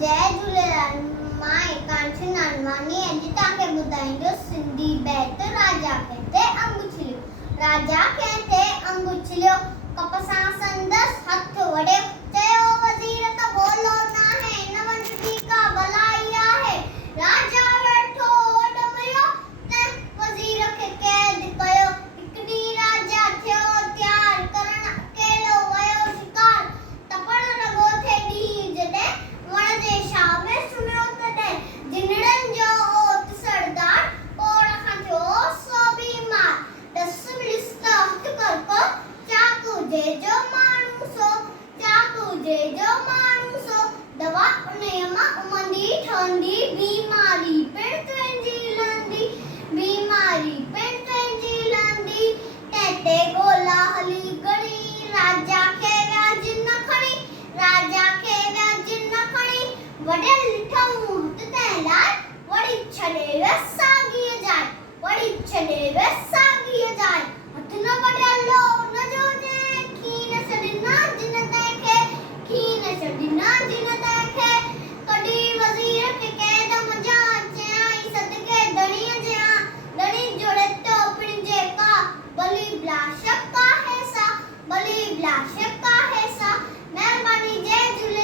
जय झूलेलाल। मां एकांशी नानवानी अॼु तव्हांखे ॿुधाईंदो सिंधी बैत राजा कहते अंग उछलियो। राजा कहते अंग उछलियो, कप सां संदसि हथ वड़ियो, चयो वज़ीर त बोलो न है, न वंशजी का भलाई आहे। राजा वेठो डमियो ते वज़ीर खे क़ैद कयो। हिकु ॾींहुं राजा थियो तयार करण अकेलो वियो शिकार। तपण लॻो थे ॾींहुं जॾहिं वण जे छांव में सुम्हियो तॾहिं जिनड़नि जो ओत सरदार कोड़ खां थियो सो बीमार। ॾस मिलिस त हथ करको चाकू जेजो माण्हू सो, चाकू जेजो माण्हू सो, दवा उन्हीअ मां उमंदी ठहंदी, बीमारी पिण तुंहिंजी लहंदी, बीमारी पिण तुंहिंजी लहंदी। तंहिंते ॻोल्हा हली घणी, राजा खे विया जिन खणी, राजा खे विया जिन खणी। वॾे ॾिठऊं हथ तंहिं लाइ, वरी छॾे वियसि साॻीअ जाइ, वरी छॾे वियसि साॻीअ जाइ। हथ न वॾियलो उनजो जंहिं, खीन छॾिना जिन तंहिंखे, खीन छॾिना जिन तंहिंखे। कढी वज़ीर खे क़ैद मंझां, चयाईं सदके धणीअ जियां, धणी जोड़े तो पिण जेका, भली भला शक आहे सा, भली भला शक आहे सा। महिरबानी, जय झूलेलाल।